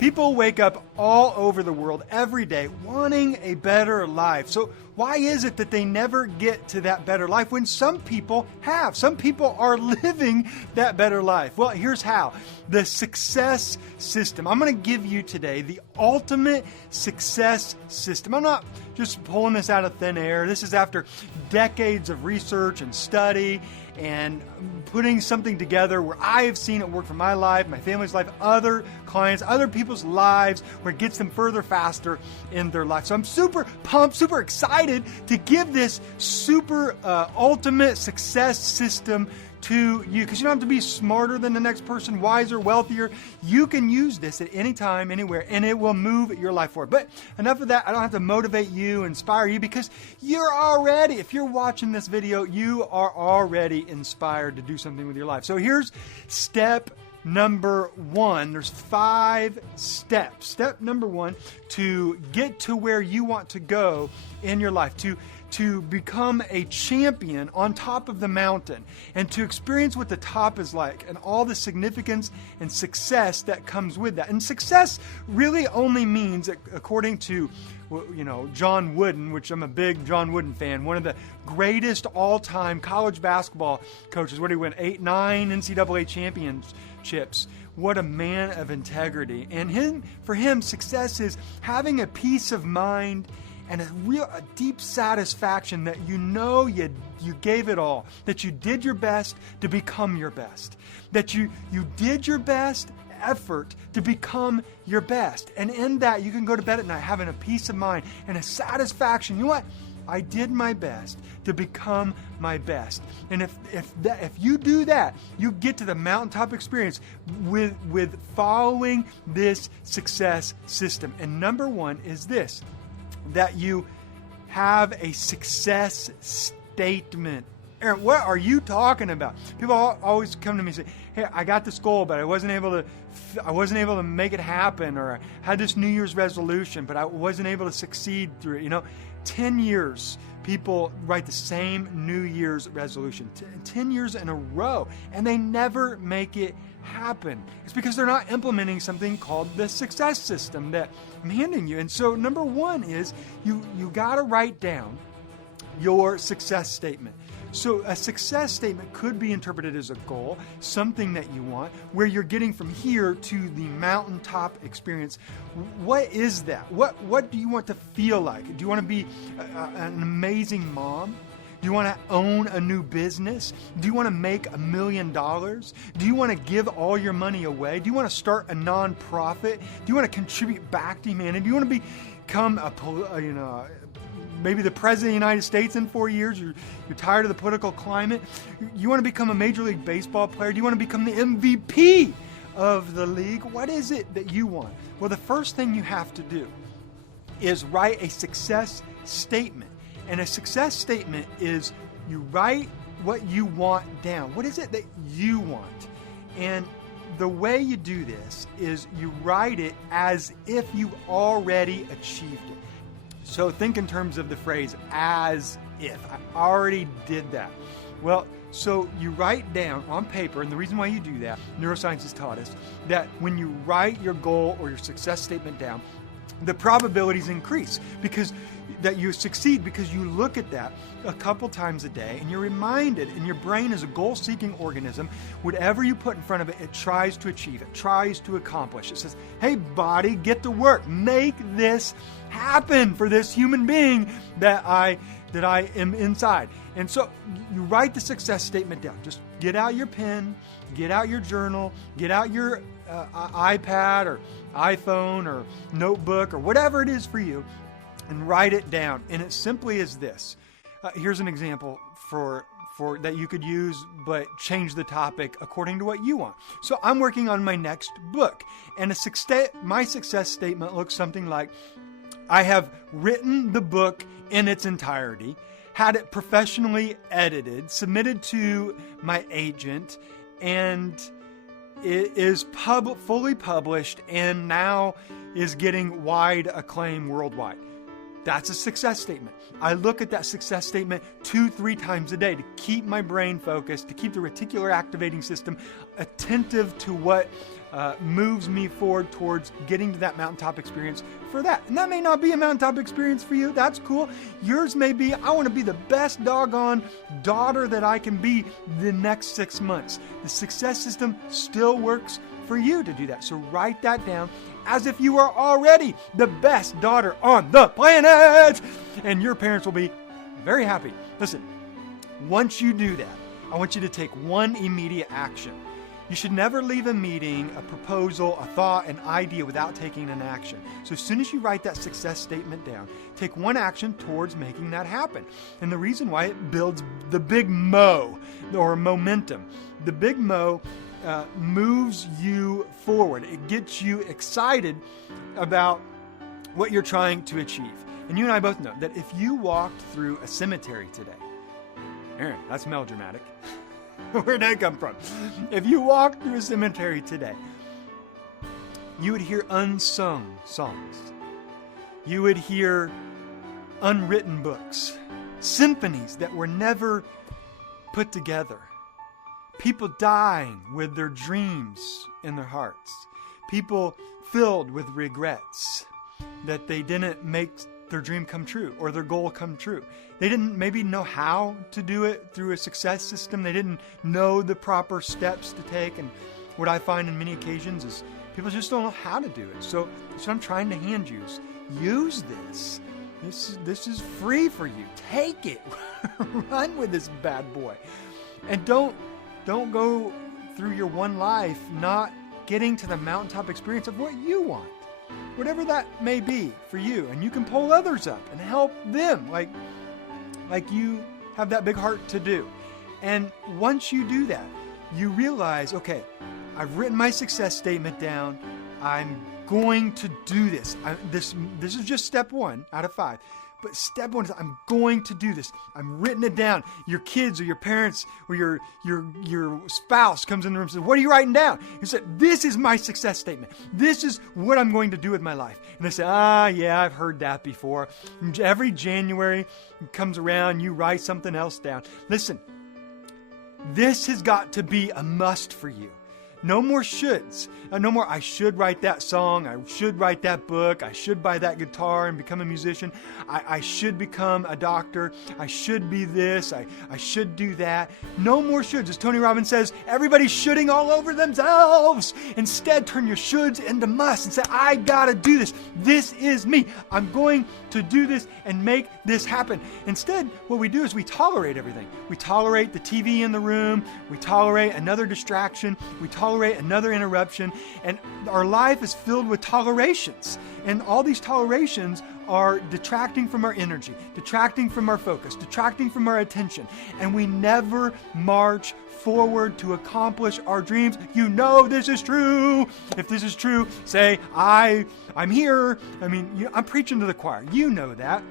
People wake up all over the world every day wanting a better life. So why is it that they never get to that better life when some people have? Some people are living that better life. Well, here's how. The success system. I'm going to give you today the ultimate success system. I'm not just pulling this out of thin air. This is after decades of research and study and putting something together where I have seen it work for my life, my family's life, other clients, other people's lives, where it gets them further faster in their life. So I'm super pumped, super excited to give this super ultimate success system to you, because you don't have to be smarter than the next person, wiser, wealthier. You can use this at any time, anywhere, and it will move your life forward. But enough of that. I don't have to motivate you, inspire you, because you're already, if you're watching this video, you are already inspired to do something with your life. So here's step number one. There's 5 steps. Step number 1, to get to where you want to go in your life, to become a champion on top of the mountain, and to experience what the top is like and all the significance and success that comes with that. And success really only means, according to John Wooden, which I'm a big John Wooden fan, one of the greatest all-time college basketball coaches. What, he won 8, 9 NCAA championships. What a man of integrity. And for him, success is having a peace of mind and a deep satisfaction that you gave it all, that you did your best to become your best, that you did your best effort to become your best. And in that, you can go to bed at night having a peace of mind and a satisfaction. You know what? I did my best to become my best. And if you do that, you get to the mountaintop experience with following this success system. And number 1 is this, that you have a success statement. Aaron, what are you talking about? People always come to me and say, hey, I got this goal, but I wasn't able to make it happen, or I had this New Year's resolution, but I wasn't able to succeed through it. 10 years, people write the same New Year's resolution, 10 years in a row, and they never make it happen. It's because they're not implementing something called the success system that I'm handing you. And so number 1 is you got to write down your success statement. So a success statement could be interpreted as a goal, something that you want, where you're getting from here to the mountaintop experience. What is that? What do you want to feel like? Do you want to be an amazing mom? Do you want to own a new business? Do you want to make $1 million? Do you want to give all your money away? Do you want to start a nonprofit? Do you want to contribute back to humanity? Do you want to become maybe the president of the United States in 4 years? You're tired of the political climate? You want to become a Major League Baseball player? Do you want to become the MVP of the league? What is it that you want? Well, the first thing you have to do is write a success statement. And a success statement is you write what you want down. What is it that you want? And the way you do this is you write it as if you already achieved it. So think in terms of the phrase, as if. I already did that. Well, so you write down on paper, and the reason why you do that, neuroscience has taught us, that when you write your goal or your success statement down, the probabilities increase because that you succeed, because you look at that a couple times a day and you're reminded, and your brain is a goal-seeking organism. Whatever you put in front of it, it tries to achieve, it tries to accomplish. It says, hey, body, get to work. Make this happen for this human being that I am inside. And so you write the success statement down. Just get out your pen, get out your journal, get out your iPad or iPhone or notebook or whatever it is for you, and write it down. And it simply is this. Here's an example for that you could use, but change the topic according to what you want. So I'm working on my next book, and my success statement looks something like, I have written the book in its entirety, had it professionally edited, submitted to my agent, and it is fully published and now is getting wide acclaim worldwide. That's a success statement. I look at that success statement 2-3 times a day to keep my brain focused, to keep the reticular activating system attentive to what moves me forward towards getting to that mountaintop experience for that. And that may not be a mountaintop experience for you. That's cool. Yours may be, I want to be the best doggone daughter that I can be the next 6 months. The success system still works for you to do that. So write that down as if you are already the best daughter on the planet. And your parents will be very happy. Listen, once you do that, I want you to take one immediate action. You should never leave a meeting, a proposal, a thought, an idea without taking an action. So as soon as you write that success statement down, take one action towards making that happen. And the reason why it builds the big mo or momentum. The big mo moves you forward. It gets you excited about what you're trying to achieve. And you and I both know that if you walked through a cemetery today, Aaron, that's melodramatic. Where'd that come from? If you walked through a cemetery today, you would hear unsung songs. You would hear unwritten books, symphonies that were never put together. People dying with their dreams in their hearts. People filled with regrets that they didn't make their dream come true or their goal come true. They didn't maybe know how to do it through a success system. They didn't know the proper steps to take. And what I find in many occasions is people just don't know how to do it. So that's what I'm trying to hand you is use this. This is free for you. Take it. Run with this bad boy. And don't go through your one life not getting to the mountaintop experience of what you want. Whatever that may be for you. And you can pull others up and help them like you have that big heart to do. And once you do that, you realize, okay, I've written my success statement down. I'm going to do this. This is just step 1 out of 5. But step 1 is I'm going to do this. I'm written it down. Your kids or your parents or your spouse comes in the room and says, what are you writing down? You said, this is my success statement. This is what I'm going to do with my life. And they say, yeah, I've heard that before. Every January comes around, you write something else down. Listen, this has got to be a must for you. No more shoulds. No more, I should write that song. I should write that book. I should buy that guitar and become a musician. I should become a doctor. I should be this. I should do that. No more shoulds. As Tony Robbins says, everybody's shoulding all over themselves. Instead, turn your shoulds into musts and say, I gotta do this. This is me. I'm going to do this and make this happen. Instead, what we do is we tolerate everything. We tolerate the TV in the room. We tolerate another distraction. We tolerate another interruption. And our life is filled with tolerations. And all these tolerations are detracting from our energy, detracting from our focus, detracting from our attention. And we never march forward to accomplish our dreams. You know this is true. If this is true, say, I'm here. I mean, I'm preaching to the choir. You know that.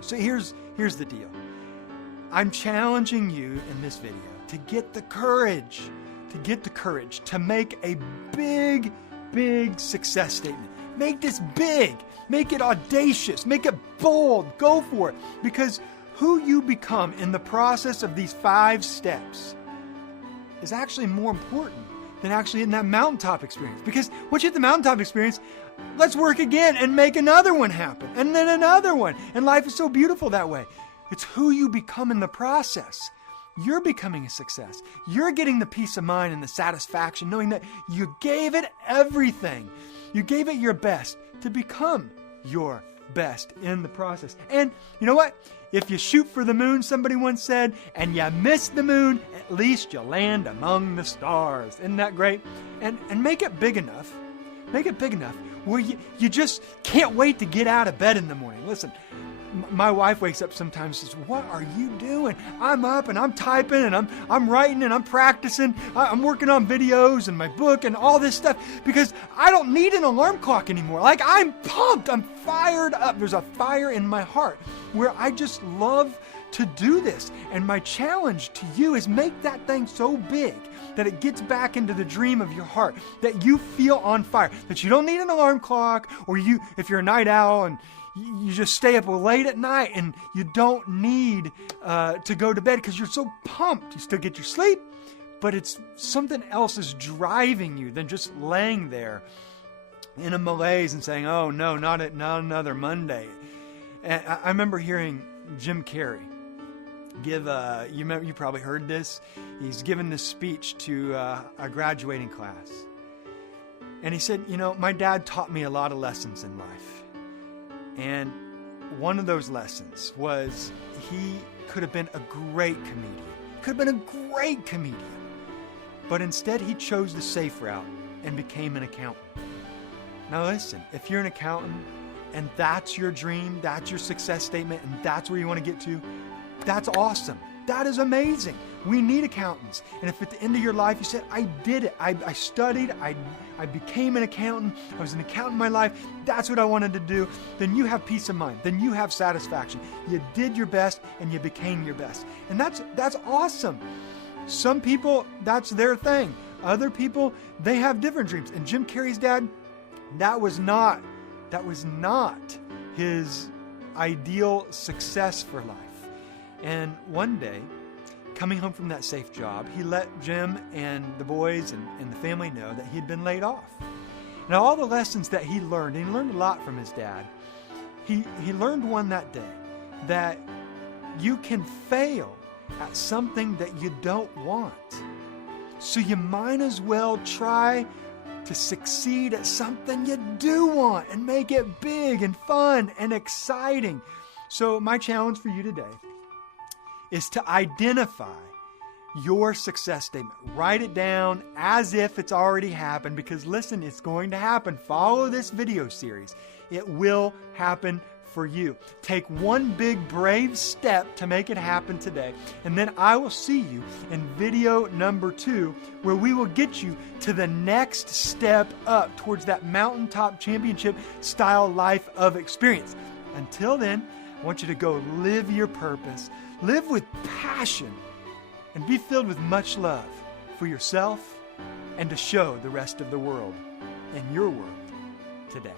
So here's the deal. I'm challenging you in this video to get the courage to make a big, big success statement. Make this big. Make it audacious. Make it bold. Go for it. Because who you become in the process of these 5 steps is actually more important than actually in that mountaintop experience. Because once you hit the mountaintop experience, let's work again and make another one happen. And then another one. And life is so beautiful that way. It's who you become in the process. You're becoming a success. You're getting the peace of mind and the satisfaction knowing that you gave it everything. You gave it your best to become your best in the process. And you know what? If you shoot for the moon, somebody once said, and you miss the moon, at least you land among the stars. Isn't that great? And make it big enough. Make it big enough where you just can't wait to get out of bed in the morning. Listen, my wife wakes up sometimes and says, what are you doing? I'm up and I'm typing and I'm writing and I'm practicing. I'm working on videos and my book and all this stuff because I don't need an alarm clock anymore. Like, I'm pumped. I'm fired up. There's a fire in my heart where I just love to do this. And my challenge to you is make that thing so big that it gets back into the dream of your heart, that you feel on fire, that you don't need an alarm clock, or if you're a night owl and You just stay up late at night and you don't need to go to bed because you're so pumped. You still get your sleep, but it's something else is driving you than just laying there in a malaise and saying, oh no, not another Monday. And I remember hearing Jim Carrey give, you probably heard this. He's given this speech to a graduating class. And he said, my dad taught me a lot of lessons in life. And one of those lessons was he could have been a great comedian. But instead he chose the safe route and became an accountant. Now listen, if you're an accountant and that's your dream, that's your success statement, and that's where you want to get to, that's awesome. That is amazing. We need accountants. And if at the end of your life you said, I did it, I studied, I became an accountant, I was an accountant in my life, that's what I wanted to do, then you have peace of mind. Then you have satisfaction. You did your best and you became your best. And that's awesome. Some people, that's their thing. Other people, they have different dreams. And Jim Carrey's dad, that was not his ideal success for life. And one day, coming home from that safe job, he let Jim and the boys and the family know that he'd been laid off. Now, all the lessons that he learned, and he learned a lot from his dad, he learned one that day, that you can fail at something that you don't want. So you might as well try to succeed at something you do want and make it big and fun and exciting. So my challenge for you today is to identify your success statement. Write it down as if it's already happened, because listen, it's going to happen. Follow this video series. It will happen for you. Take one big brave step to make it happen today, and then I will see you in video number 2, where we will get you to the next step up towards that mountaintop championship style life of experience. Until then, I want you to go live your purpose, live with passion, and be filled with much love for yourself and to show the rest of the world and your world today.